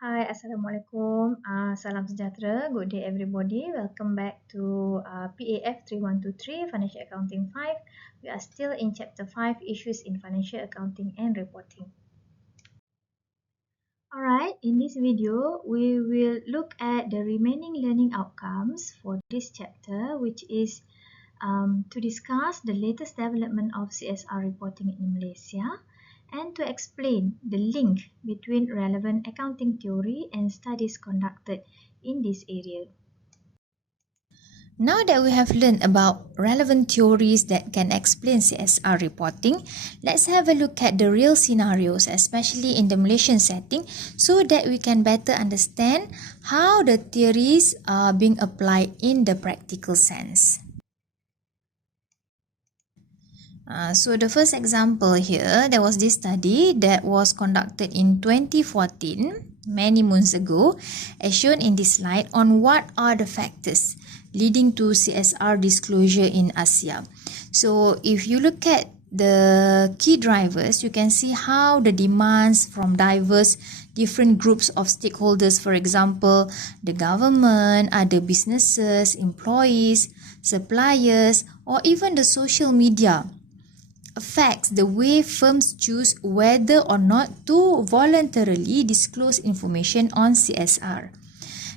Hi, Assalamualaikum. Salam sejahtera. Good day, everybody. Welcome back to PAF 3123 Financial Accounting 5. We are still in Chapter 5 Issues in Financial Accounting and Reporting. Alright, in this video, we will look at the remaining learning outcomes for this chapter, which is to discuss the latest development of CSR reporting in Malaysia, and to explain the link between relevant accounting theory and studies conducted in this area. Now that we have learned about relevant theories that can explain CSR reporting, let's have a look at the real scenarios, especially in the Malaysian setting, so that we can better understand how the theories are being applied in the practical sense. So the first example here, there was this study that was conducted in 2014, many moons ago, as shown in this slide, on what are the factors leading to CSR disclosure in Asia. So if you look at the key drivers, you can see how the demands from diverse different groups of stakeholders, for example, the government, other businesses, employees, suppliers, or even the social media, affects the way firms choose whether or not to voluntarily disclose information on CSR.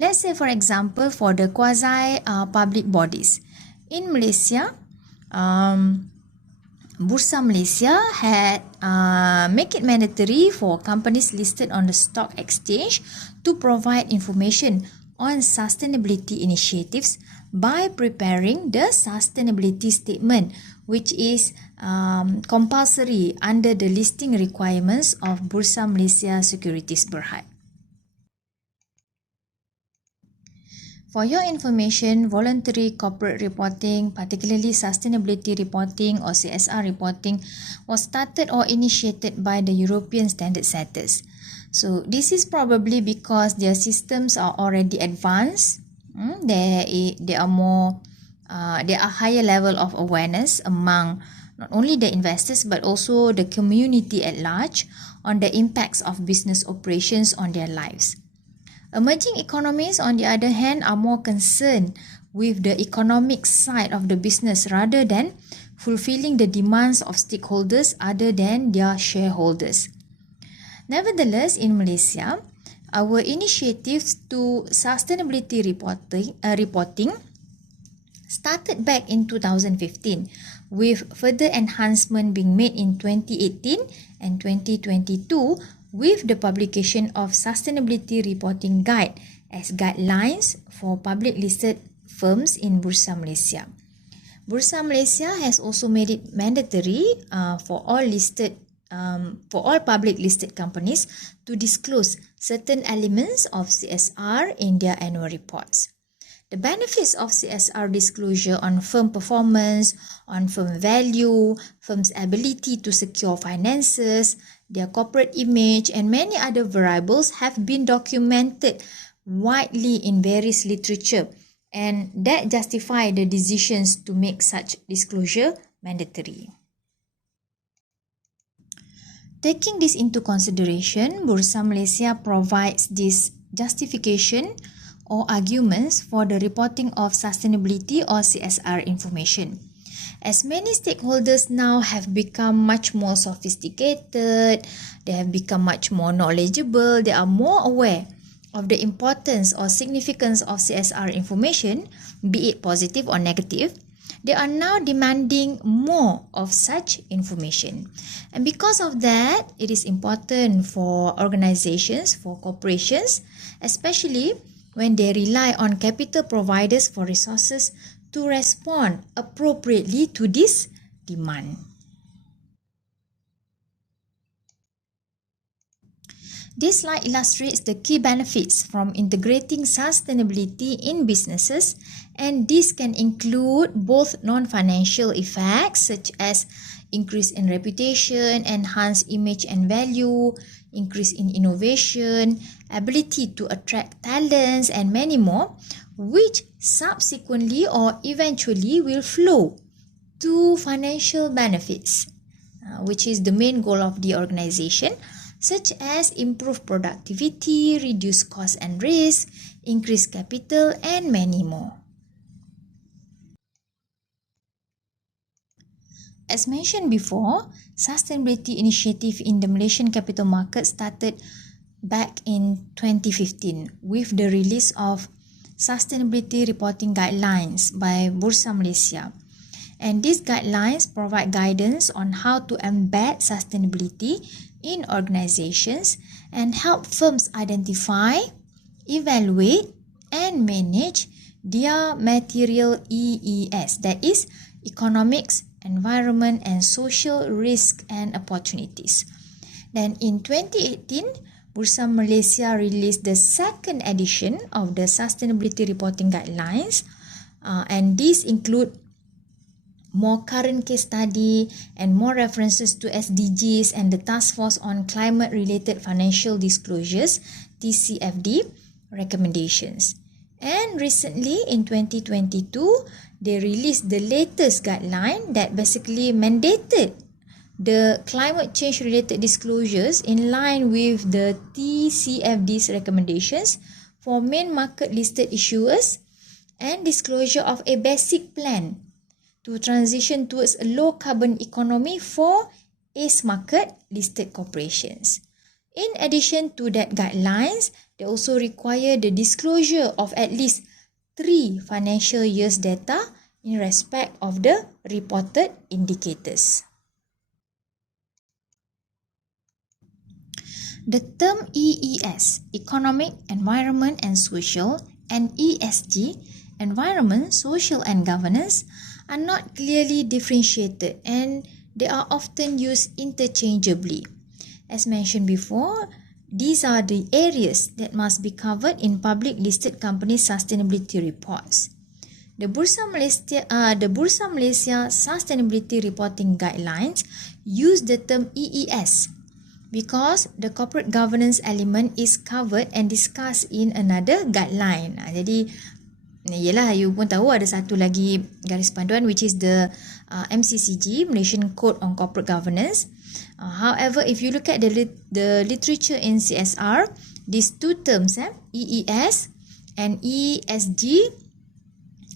Let's say, for example, for the quasi-public bodies. In Malaysia, Bursa Malaysia had make it mandatory for companies listed on the stock exchange to provide information on sustainability initiatives by preparing the sustainability statement, which is compulsory under the listing requirements of Bursa Malaysia Securities Berhad. For your information, voluntary corporate reporting, particularly sustainability reporting or CSR reporting, was started or initiated by the European standard setters. So this is probably because their systems are already advanced. There are higher level of awareness among not only the investors but also the community at large on the impacts of business operations on their lives. Emerging economies, on the other hand, are more concerned with the economic side of the business rather than fulfilling the demands of stakeholders other than their shareholders. Nevertheless, in Malaysia, our initiatives to sustainability reporting started back in 2015, with further enhancement being made in 2018 and 2022 with the publication of Sustainability Reporting Guide as guidelines for public listed firms in Bursa Malaysia. Bursa Malaysia has also made it mandatory for all public listed companies to disclose certain elements of CSR in their annual reports. The benefits of CSR disclosure on firm performance, on firm value, firm's ability to secure finances, their corporate image, and many other variables have been documented widely in various literature, and that justify the decisions to make such disclosure mandatory. Taking this into consideration, Bursa Malaysia provides this justification or arguments for the reporting of sustainability or CSR information. As many stakeholders now have become much more sophisticated, they have become much more knowledgeable, they are more aware of the importance or significance of CSR information, be it positive or negative, they are now demanding more of such information. And because of that, it is important for organizations, for corporations, especially when they rely on capital providers for resources to respond appropriately to this demand. This slide illustrates the key benefits from integrating sustainability in businesses, and this can include both non-financial effects such as increase in reputation, enhanced image and value, increase in innovation, ability to attract talents, and many more, which subsequently or eventually will flow to financial benefits, which is the main goal of the organization, such as improve productivity, reduce cost and risk, increase capital, and many more. As mentioned before, sustainability initiative in the Malaysian capital market started back in 2015 with the release of Sustainability Reporting Guidelines by Bursa Malaysia. And these guidelines provide guidance on how to embed sustainability in organizations and help firms identify, evaluate, and manage their material EES, that is, economics, environment, and social risk and opportunities. Then in 2018, Bursa Malaysia released the second edition of the Sustainability Reporting Guidelines, and these include more current case study and more references to SDGs and the Task Force on Climate-Related Financial Disclosures, TCFD, recommendations. And recently in 2022, they released the latest guideline that basically mandated the climate change related disclosures in line with the TCFD's recommendations for main market listed issuers and disclosure of a basic plan to transition towards a low carbon economy for ACE market listed corporations. In addition to that guidelines, they also require the disclosure of at least 3 financial years data in respect of the reported indicators. The term EES, Economic, Environment and Social, and ESG, Environment, Social and Governance, are not clearly differentiated and they are often used interchangeably. As mentioned before, these are the areas that must be covered in public listed company sustainability reports. The Bursa Malaysia Sustainability Reporting Guidelines use the term EES because the corporate governance element is covered and discussed in another guideline. Jadi, yelah, you pun tahu ada satu lagi garis panduan which is the MCCG, Malaysian Code on Corporate Governance. However, if you look at the literature in CSR, these two terms, EES and ESG,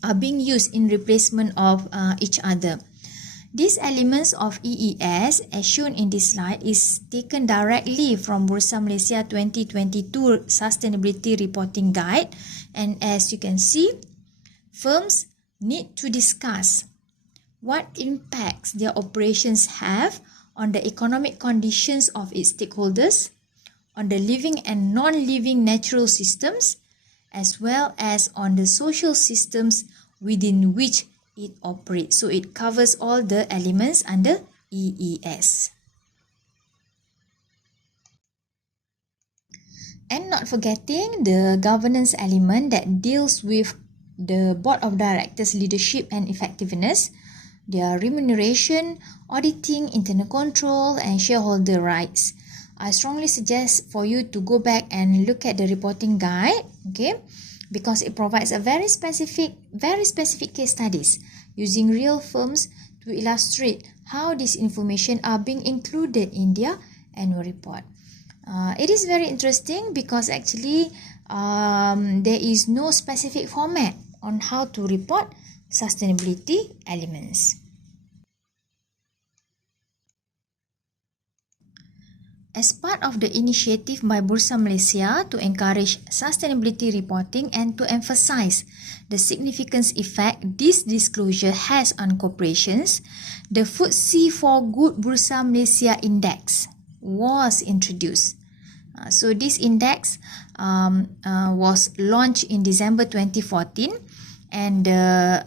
are being used in replacement of each other. These elements of EES, as shown in this slide, is taken directly from Bursa Malaysia 2022 Sustainability Reporting Guide, and as you can see, firms need to discuss what impacts their operations have on the economic conditions of its stakeholders, on the living and non-living natural systems, as well as on the social systems within which it operates. So it covers all the elements under EES. And not forgetting the governance element that deals with the board of directors' leadership and effectiveness, their remuneration, auditing, internal control, and shareholder rights. I strongly suggest for you to go back and look at the reporting guide, okay, because it provides a very specific case studies using real firms to illustrate how this information are being included in their annual report. It is very interesting because actually there is no specific format on how to report sustainability elements. As part of the initiative by Bursa Malaysia to encourage sustainability reporting and to emphasize the significant effect this disclosure has on corporations, the FTSE4Good Bursa Malaysia Index was introduced. So this index was launched in December 2014, and the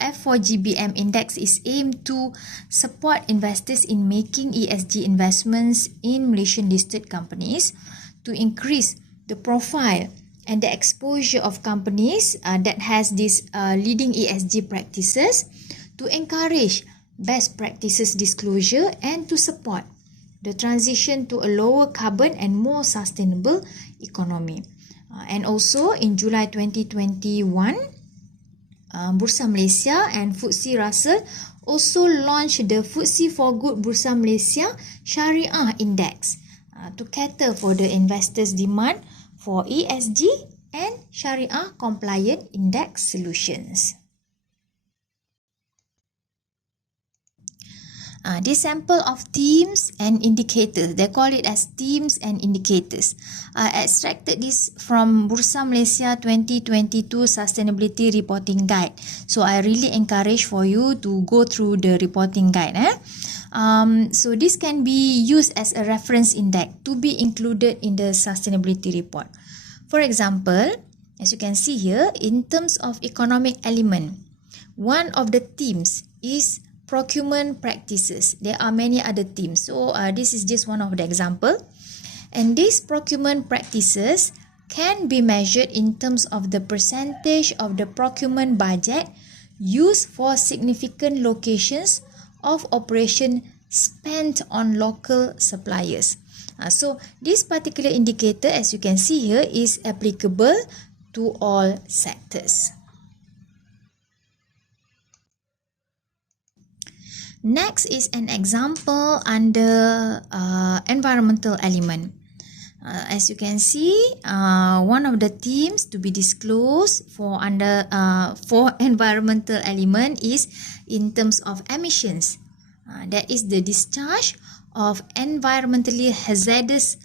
F4GBM index is aimed to support investors in making ESG investments in Malaysian listed companies to increase the profile and the exposure of companies that has these leading ESG practices, to encourage best practices disclosure and to support the transition to a lower carbon and more sustainable economy. And also in July 2021, Bursa Malaysia and FTSE Russell also launched the FTSE4Good Bursa Malaysia Syariah Index. to cater for the investors' demand for ESG and Sharia compliant index solutions. This sample of themes and indicators, they call it as themes and indicators. I extracted this from Bursa Malaysia 2022 Sustainability Reporting Guide. So I really encourage for you to go through the reporting guide. So this can be used as a reference index to be included in the sustainability report. For example, as you can see here, in terms of economic element, one of the themes is procurement practices. There are many other themes. So this is just one of the example. And these procurement practices can be measured in terms of the percentage of the procurement budget used for significant locations of operation spent on local suppliers. So this particular indicator, as you can see here, is applicable to all sectors. Next is an example under environmental element. As you can see, one of the themes to be disclosed for environmental element is in terms of emissions. That is the discharge of environmentally hazardous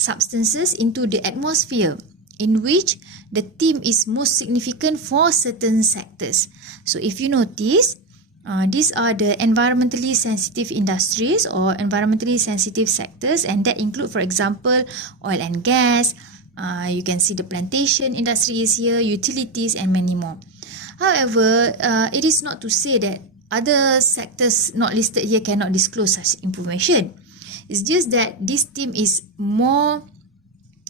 substances into the atmosphere, in which the theme is most significant for certain sectors. So if you notice, these are the environmentally sensitive industries or environmentally sensitive sectors, and that include, for example, oil and gas. You can see the plantation industry is here, utilities, and many more. However, it is not to say that other sectors not listed here cannot disclose such information. It's just that this theme is more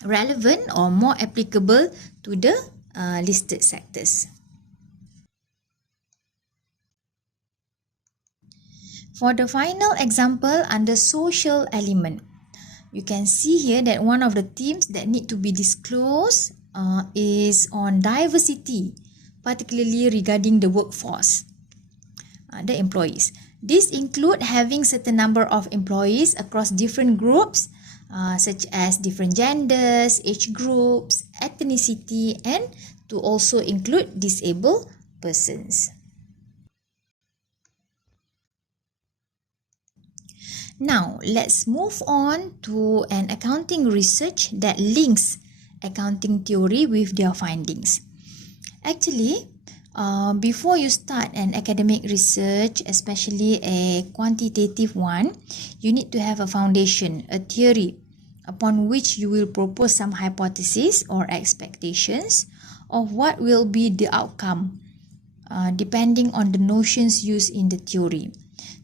relevant or more applicable to the listed sectors. For the final example under social element, you can see here that one of the themes that need to be disclosed is on diversity, particularly regarding the workforce, the employees. This include having certain number of employees across different groups, such as different genders, age groups, ethnicity, and to also include disabled persons. Now, let's move on to an accounting research that links accounting theory with their findings. Actually, before you start an academic research, especially a quantitative one, you need to have a foundation, a theory, upon which you will propose some hypotheses or expectations of what will be the outcome, depending on the notions used in the theory.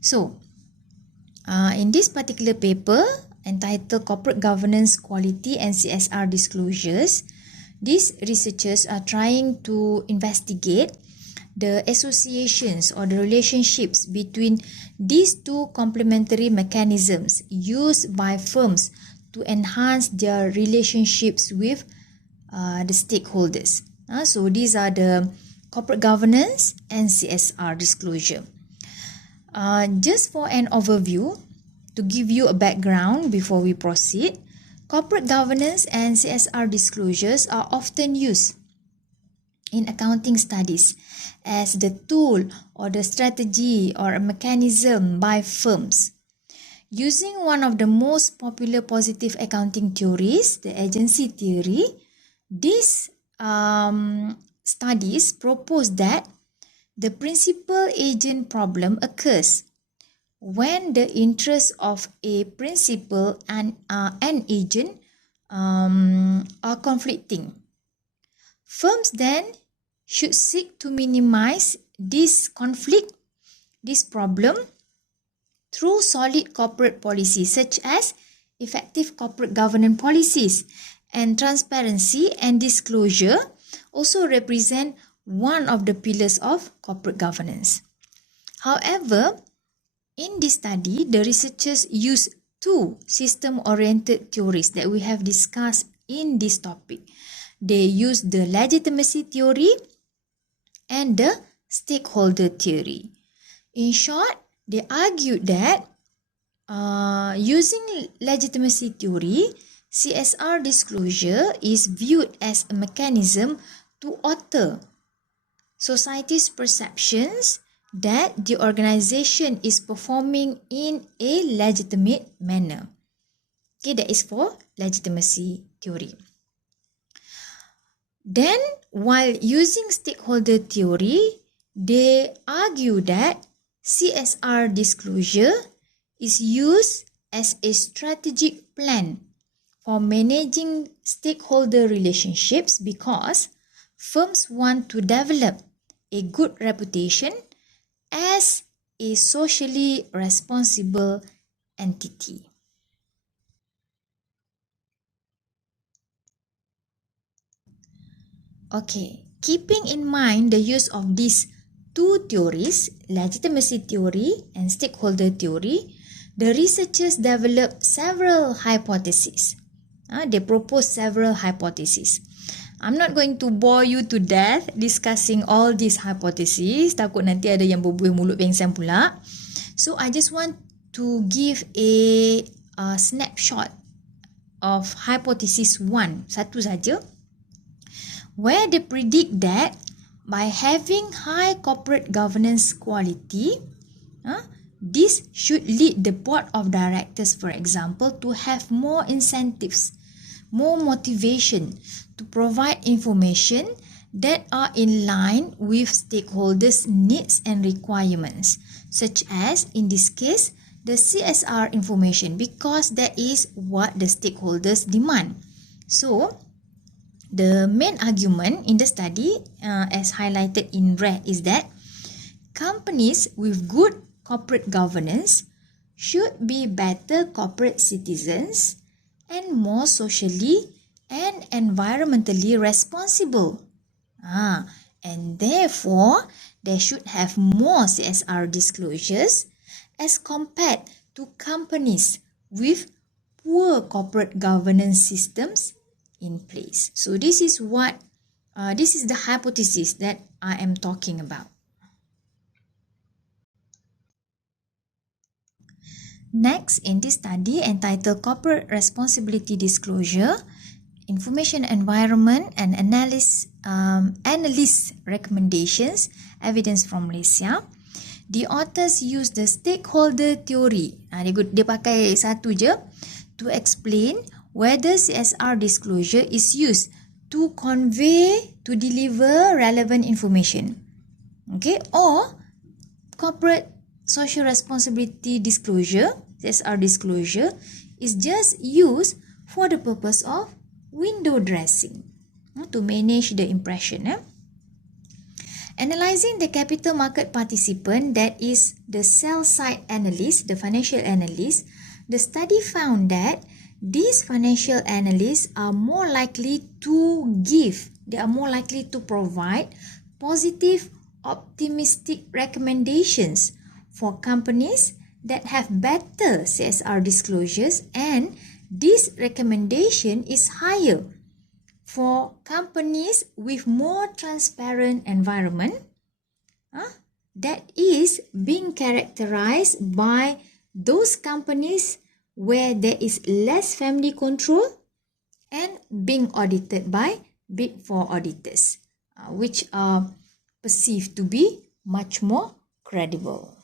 So, in this particular paper entitled Corporate Governance Quality and CSR Disclosures, these researchers are trying to investigate the associations or the relationships between these two complementary mechanisms used by firms to enhance their relationships with the stakeholders. So these are the corporate governance and CSR disclosure. Just for an overview, to give you a background before we proceed, corporate governance and CSR disclosures are often used in accounting studies as the tool or the strategy or a mechanism by firms. Using one of the most popular positive accounting theories, the agency theory, these studies propose that the principal agent problem occurs when the interests of a principal and an agent are conflicting. Firms then should seek to minimize this conflict, this problem, through solid corporate policies such as effective corporate governance policies, and transparency and disclosure also represent one of the pillars of corporate governance. However, in this study, the researchers use two system-oriented theories that we have discussed in this topic. They use the legitimacy theory and the stakeholder theory. In short, they argued that using legitimacy theory, CSR disclosure is viewed as a mechanism to alter society's perceptions that the organisation is performing in a legitimate manner. Okay, that is for legitimacy theory. Then, while using stakeholder theory, they argue that CSR disclosure is used as a strategic plan for managing stakeholder relationships because firms want to develop a good reputation as a socially responsible entity. Okay, keeping in mind the use of these two theories, legitimacy theory and stakeholder theory, the researchers developed several hypotheses. They proposed several hypotheses. I'm not going to bore you to death discussing all these hypotheses. Takut nanti ada yang berbuih mulut pengsan pula. So I just want to give a snapshot of hypothesis 1. Satu saja. Where they predict that by having high corporate governance quality, this should lead the board of directors, for example, to have more incentives, more motivation to provide information that are in line with stakeholders' needs and requirements, such as, in this case, the CSR information, because that is what the stakeholders demand. So, the main argument in the study, as highlighted in red, is that companies with good corporate governance should be better corporate citizens and more socially and environmentally responsible. And therefore, they should have more CSR disclosures as compared to companies with poor corporate governance systems in place. So this is the hypothesis that I am talking about. Next, in this study entitled Corporate Responsibility Disclosure, Information Environment and Analyst Recommendations, Evidence from Malaysia, the authors use the stakeholder theory. Dia pakai satu je to explain whether CSR disclosure is used to convey, to deliver relevant information. Okay, or corporate social responsibility disclosure, CSR disclosure, is just used for the purpose of window dressing, to manage the impression. Analyzing the capital market participant, that is the sell side analyst, the financial analyst, the study found that these financial analysts are more likely to provide positive, optimistic recommendations for companies that have better CSR disclosures, and this recommendation is higher for companies with more transparent environment, that is being characterized by those companies where there is less family control and being audited by Big Four auditors, which are perceived to be much more credible.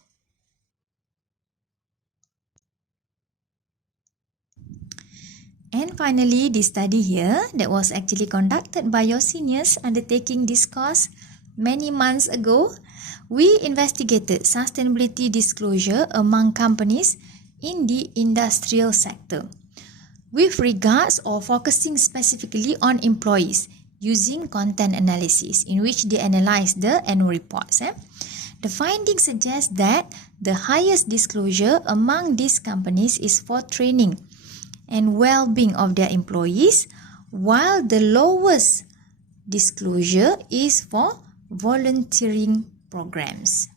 And finally, this study here that was actually conducted by your seniors undertaking this course many months ago, we investigated sustainability disclosure among companies in the industrial sector with regards or focusing specifically on employees using content analysis, in which they analyzed the annual reports. The findings suggest that the highest disclosure among these companies is for training and well-being of their employees, while the lowest disclosure is for volunteering programs.